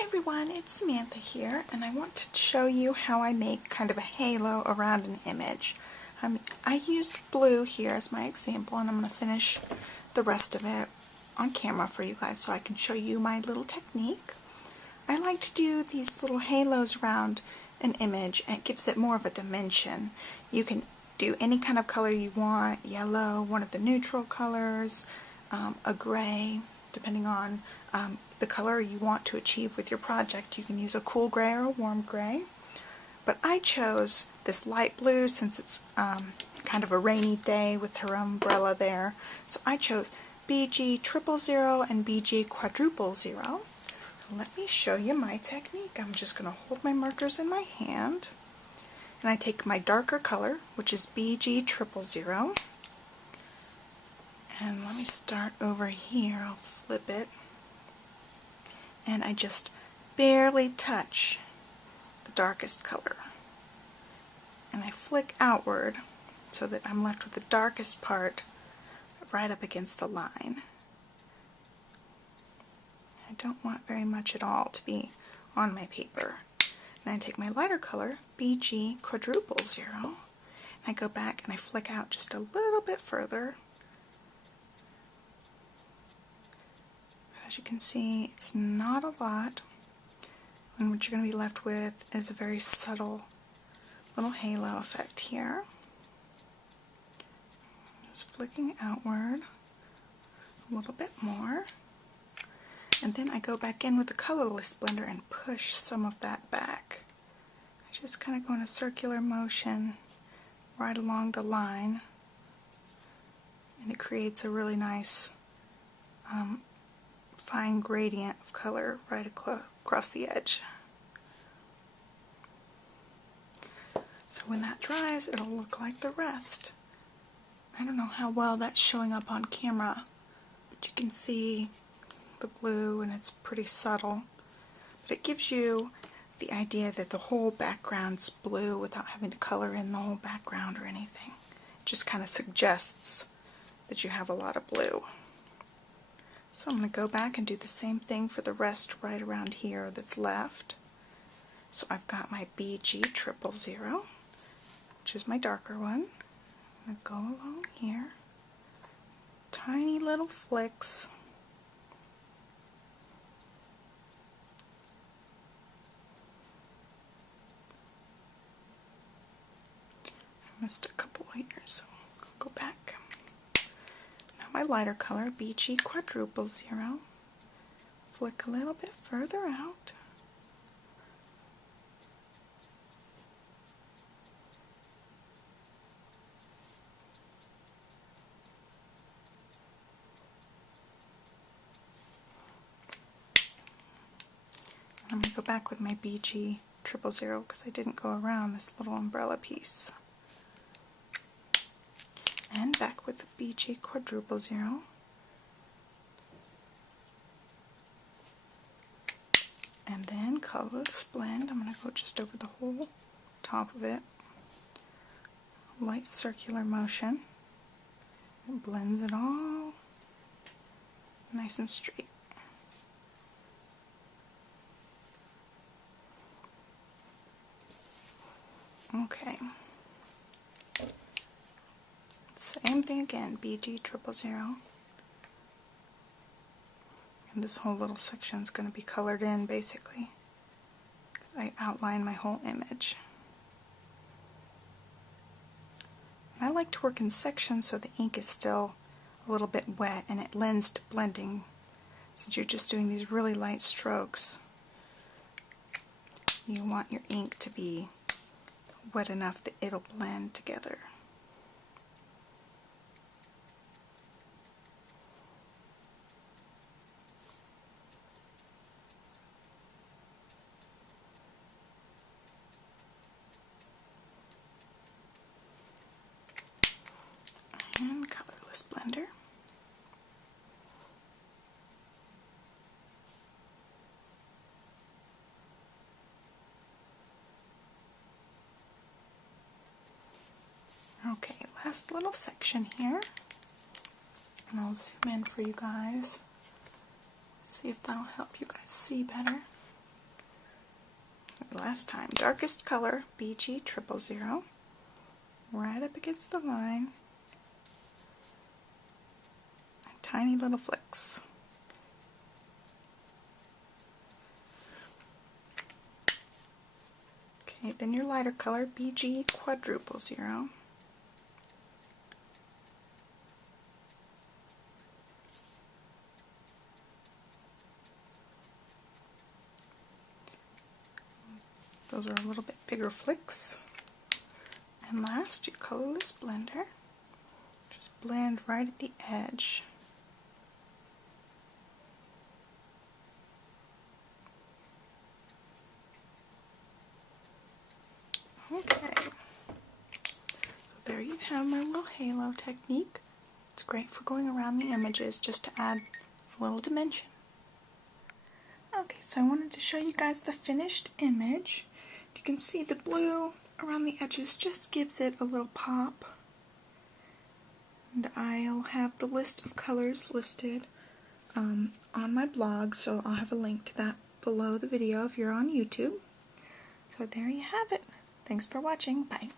Hey everyone, it's Samantha here, and I want to show you how I make kind of a halo around an image. I used blue here as my example, and I'm going to finish the rest of it on camera for you guys so I can show you my little technique. I like to do these little halos around an image, and it gives it more of a dimension. You can do any kind of color you want, yellow, one of the neutral colors, a gray, depending on the color you want to achieve with your project. You can use a cool gray or a warm gray. But I chose this light blue since it's kind of a rainy day with her umbrella there. So I chose BG 000 and BG 400. Let me show you my technique. I'm just going to hold my markers in my hand, and I take my darker color, which is BG 000, and let me start over here. I'll flip it, and I just barely touch the darkest color, and I flick outward so that I'm left with the darkest part right up against the line. I don't want very much at all to be on my paper. Then I take my lighter color, BG 400, and I go back and I flick out just a little bit further. As you can see, it's not a lot, and what you're going to be left with is a very subtle little halo effect here. Just flicking outward a little bit more. And then I go back in with the colorless blender and push some of that back. I just kind of go in a circular motion right along the line, and it creates a really nice fine gradient of color right across the edge. So when that dries, it'll look like the rest. I don't know how well that's showing up on camera, but you can see the blue, and it's pretty subtle, but it gives you the idea that the whole background's blue without having to color in the whole background or anything. It just kind of suggests that you have a lot of blue. So I'm going to go back and do the same thing for the rest right around here that's left. So I've got my BG 000, which is my darker one. I'm going to go along here, tiny little flicks. Missed a couple here, so I'll go back. Now my lighter color, BG 400, flick a little bit further out. And I'm going to go back with my BG 000 because I didn't go around this little umbrella piece. And back with the BG 400. And then colorless blend. I'm going to go just over the whole top of it. Light circular motion. It blends it all nice and straight. Okay. Same thing again, BG 000. And this whole little section is going to be colored in basically. I outline my whole image. And I like to work in sections so the ink is still a little bit wet and it lends to blending. Since you're just doing these really light strokes, you want your ink to be wet enough that it'll blend together. And colorless blender. Okay, last little section here, and I'll zoom in for you guys, see if that'll help you guys see better. last time. Darkest color, BG000, right up against the line. And tiny little flicks. Okay, then your lighter color, BG000. Those are a little bit bigger flicks. And last, your colorless blender. Just blend right at the edge. Okay. So there you have my little halo technique. It's great for going around the images just to add a little dimension. Okay, so I wanted to show you guys the finished image. You can see the blue around the edges just gives it a little pop. And I'll have the list of colors listed on my blog, so I'll have a link to that below the video if you're on YouTube. So there you have it. Thanks for watching. Bye.